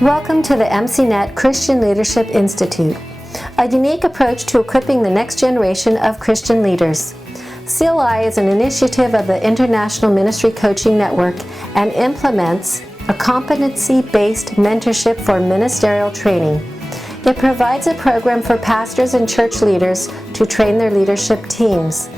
Welcome to the MCNet Christian Leadership Institute, a unique approach to equipping the next generation of Christian leaders. CLI is an initiative of the International Ministry Coaching Network and implements a competency-based mentorship for ministerial training. It provides a program for pastors and church leaders to train their leadership teams.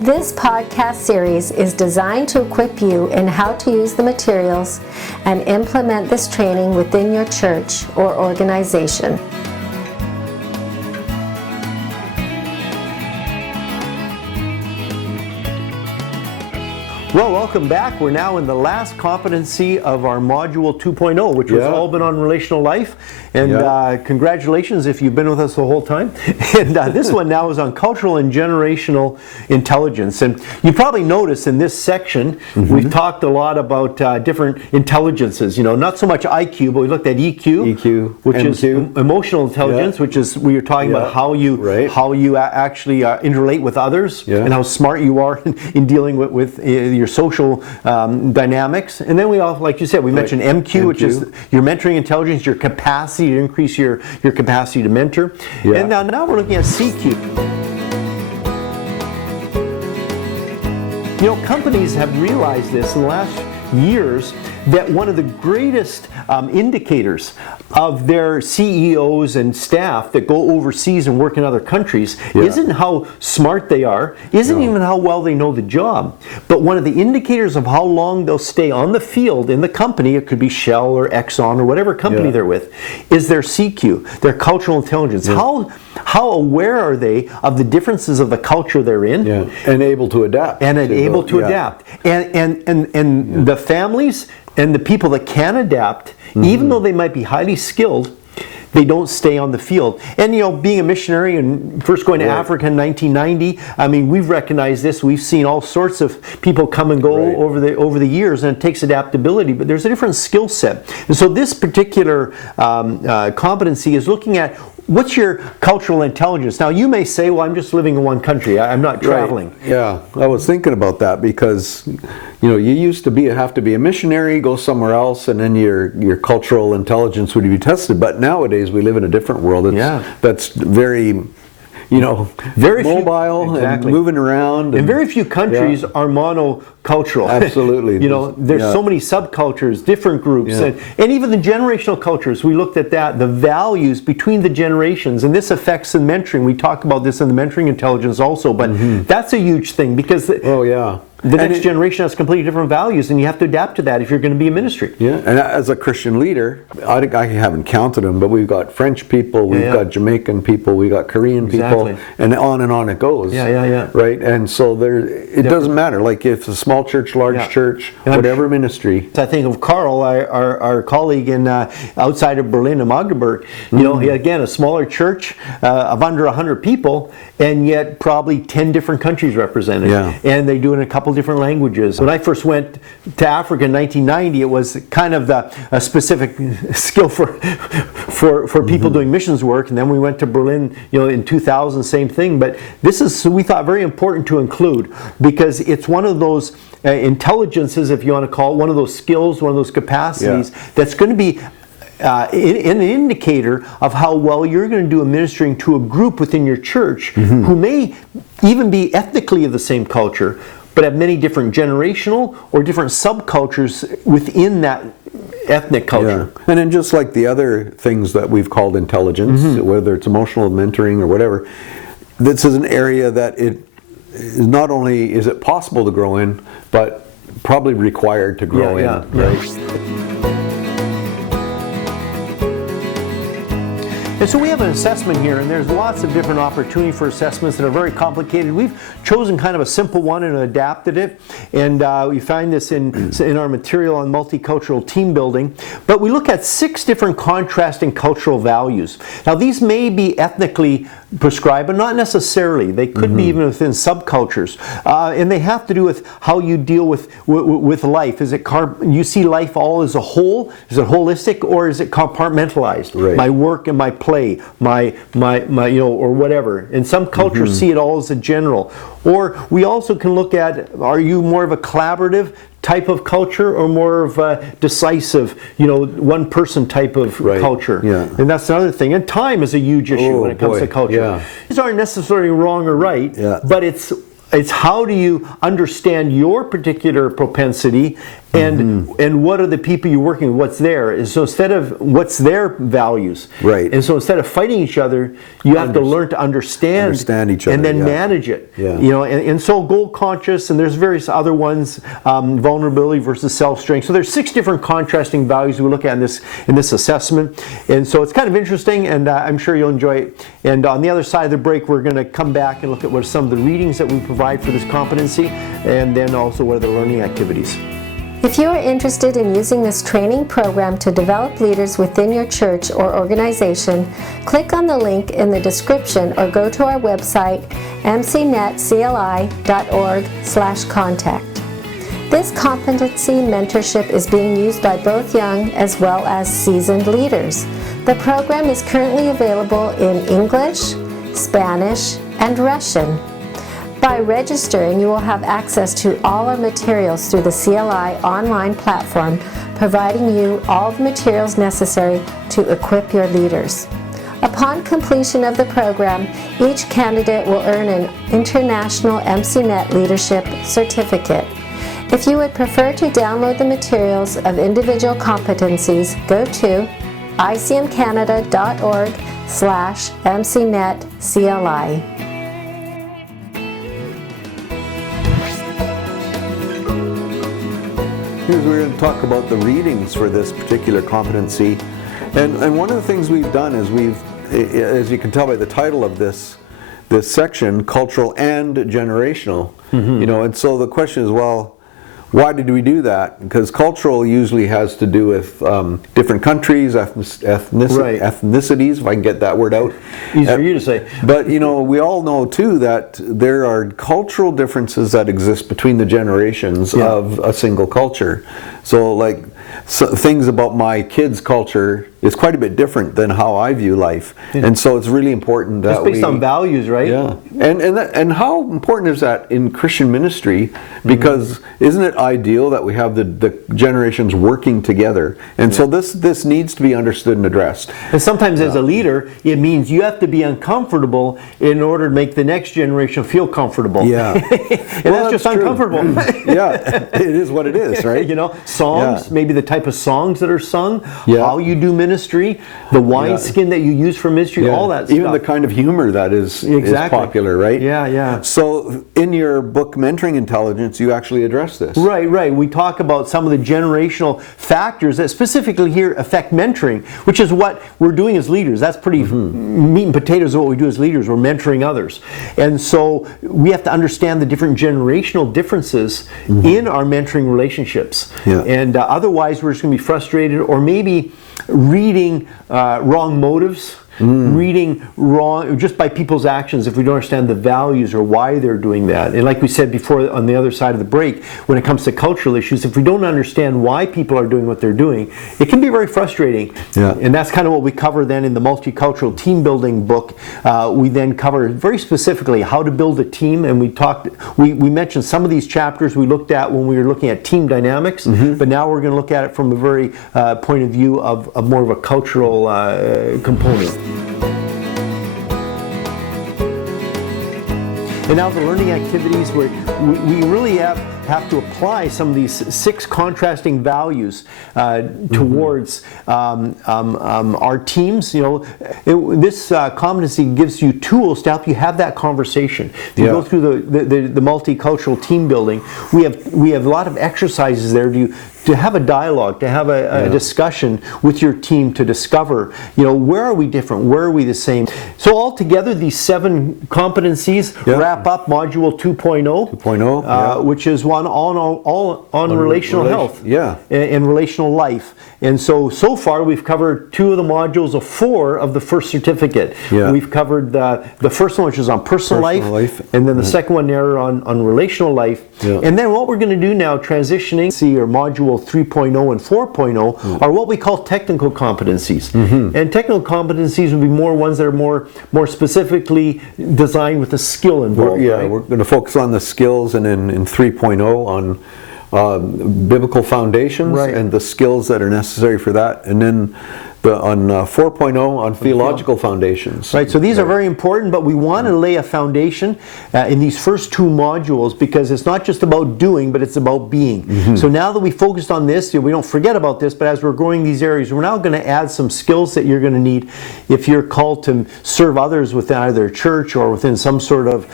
This podcast series is designed to equip you in how to use the materials and implement this training within your church or organization. Well, welcome back. We're now in the last competency of our module 2.0, which has all been on relational life. And congratulations if you've been with us the whole time. And this one now is on cultural and generational intelligence. And you probably noticed in this section, we've talked a lot about different intelligences. You know, not so much IQ, but we looked at EQ, which is emotional intelligence, which is we were talking about how you actually interrelate with others and how smart you are in dealing with your social dynamics. And then we all, like you said, we mentioned MQ, which is your mentoring intelligence, your capacity to increase your capacity to mentor. And now we're looking at CQ. You know, companies have realized this in the last years that one of the greatest indicators of their CEOs and staff that go overseas and work in other countries isn't how smart they are, isn't even how well they know the job, but one of the indicators of how long they'll stay on the field in the company, it could be Shell or Exxon or whatever company they're with, is their CQ, their cultural intelligence. How aware are they of the differences of the culture they're in? And able to adapt. And able to adapt. And the families and the people that can adapt, even though they might be highly skilled, they don't stay on the field. And you know, being a missionary and first going to Africa in 1990, I mean, we've recognized this. We've seen all sorts of people come and go over the years, and it takes adaptability. But there's a different skill set. And so this particular competency is looking at what's your cultural intelligence. Now you may say, well, I'm just living in one country. I'm not traveling. Yeah, I was thinking about that because you know, you used to have to be a missionary, go somewhere else, and then your cultural intelligence would be tested. But nowadays we live in a different world. That's very, you know, very mobile and moving around. And very few countries are monocultural. Absolutely. You know, there's so many subcultures, different groups, and even the generational cultures. We looked at that, the values between the generations, and this affects the mentoring. We talk about this in the mentoring intelligence also, but that's a huge thing because the next generation has completely different values, and you have to adapt to that if you're going to be in ministry. And as a Christian leader, I haven't counted them, but we've got French people, we've got Jamaican people, we've got Korean people, and on it goes. Right? And so it doesn't matter, like if it's a small church, large church, whatever ministry. I think of Carl, our colleague in outside of Berlin in Magdeburg. You know, again, a smaller church of under 100 people, and yet probably 10 different countries represented. And they do it in a couple different languages. When I first went to Africa in 1990, it was kind of a specific skill for people doing missions work, and then we went to Berlin, you know, in 2000, same thing. But this is, we thought, very important to include because it's one of those intelligences, if you want to call it, one of those skills, one of those capacities that's going to be an indicator of how well you're going to do administering to a group within your church who may even be ethnically of the same culture, but have many different generational or different subcultures within that ethnic culture. And then just like the other things that we've called intelligence, whether it's emotional mentoring or whatever, this is an area that it is not only is it possible to grow in, but probably required to grow in. Right? And so we have an assessment here, and there's lots of different opportunity for assessments that are very complicated. We've chosen kind of a simple one and adapted it, and we find this in our material on multicultural team building. But we look at 6 different contrasting cultural values. Now these may be ethnically prescribed, but not necessarily. They could be even within subcultures, and they have to do with how you deal with life. Is it you see life all as a whole? Is it holistic, or is it compartmentalized? Right. My work and my play, my or whatever. And some cultures see it all as a general. Or we also can look at, are you more of a collaborative type of culture, or more of a decisive, one person type of culture? Yeah. And that's another thing. And time is a huge issue when it comes to culture. Yeah. These aren't necessarily wrong or right, but it's how do you understand your particular propensity, and what are the people you're working with, what's there. And so instead of what's their values, and so instead of fighting each other, you have to learn to understand each other, and then manage it. And so goal conscious, and there's various other ones, vulnerability versus self-strength. So there's 6 different contrasting values we look at in this assessment, and so it's kind of interesting, and I'm sure you'll enjoy it. And on the other side of the break, we're going to come back and look at what are some of the readings that we provide for this competency, and then also what are the learning activities. If you are interested in using this training program to develop leaders within your church or organization, click on the link in the description or go to our website, mcnetcli.org/contact. This competency mentorship is being used by both young as well as seasoned leaders. The program is currently available in English, Spanish, and Russian. By registering, you will have access to all our materials through the CLI online platform, providing you all the materials necessary to equip your leaders. Upon completion of the program, each candidate will earn an International MCNet Leadership Certificate. If you would prefer to download the materials of individual competencies, go to icmcanada.org/MCNetCLI. We're going to talk about the readings for this particular competency, and one of the things we've done is as you can tell by the title of this section, cultural and generational. And so the question is, well, why did we do that? Because cultural usually has to do with different countries, ethnicities, if I can get that word out. Easy for you to say. But we all know too that there are cultural differences that exist between the generations of a single culture. So things about my kids' culture is quite a bit different than how I view life, and so it's really important that it's based on values, right? Yeah, and how important is that in Christian ministry? Because isn't it ideal that we have the generations working together? And so this needs to be understood and addressed. And sometimes as a leader, it means you have to be uncomfortable in order to make the next generation feel comfortable. Yeah, and that's just uncomfortable. Yeah, it is what it is, right? Songs, maybe the type of songs that are sung, how you do ministry, the wineskin that you use for ministry, all that stuff. Even the kind of humor that is popular, right? Yeah. So in your book, Mentoring Intelligence, you actually address this. Right. We talk about some of the generational factors that specifically here affect mentoring, which is what we're doing as leaders. That's pretty meat and potatoes of what we do as leaders. We're mentoring others. And so we have to understand the different generational differences in our mentoring relationships. And otherwise we're just going to be frustrated, or maybe reading wrong motives, reading wrong just by people's actions if we don't understand the values or why they're doing that. And like we said before on the other side of the break, when it comes to cultural issues, if we don't understand why people are doing what they're doing, it can be very frustrating. And that's kind of what we cover then in the multicultural team building book. We then cover very specifically how to build a team, and we mentioned some of these chapters we looked at when we were looking at team dynamics, but now we're going to look at it from a very point of view of more of a cultural component. And now the learning activities where we really have to apply some of these 6 contrasting values towards our teams. This competency gives you tools to help you have that conversation. If you go through the multicultural team building, we have a lot of exercises there to have a dialogue, to have a discussion with your team to discover, where are we different, where are we the same. So altogether, these 7 competencies wrap up Module 2.0, which is one on relational health and relational life. And so far we've covered 2 of the modules of 4 of the first certificate. We've covered the first one, which is on personal life, and then the second one there on relational life. And then what we're going to do now, transitioning or Module 3.0 and 4.0 are what we call technical competencies. And technical competencies would be more ones that are more specifically designed with a skill involved. We're going to focus on the skills, and in 3.0 on biblical foundations and the skills that are necessary for that, and then on 4.0 on theological foundations. Right, so these are very important, but we want to lay a foundation in these first 2 modules, because it's not just about doing, but it's about being. So now that we focused on this, we don't forget about this, but as we're growing these areas, we're now going to add some skills that you're going to need if you're called to serve others within either a church or within some sort of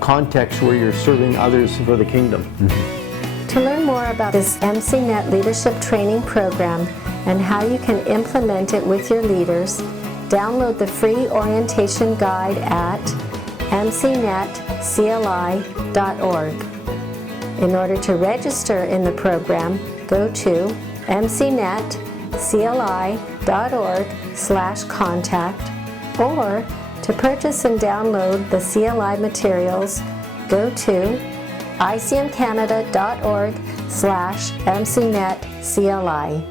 context where you're serving others for the kingdom. To learn more about this MCNet Leadership Training Program and how you can implement it with your leaders, download the free orientation guide at mcnetcli.org. In order to register in the program, go to mcnetcli.org/contact, or to purchase and download the CLI materials, go to icmcanada.org/MCNetCLI.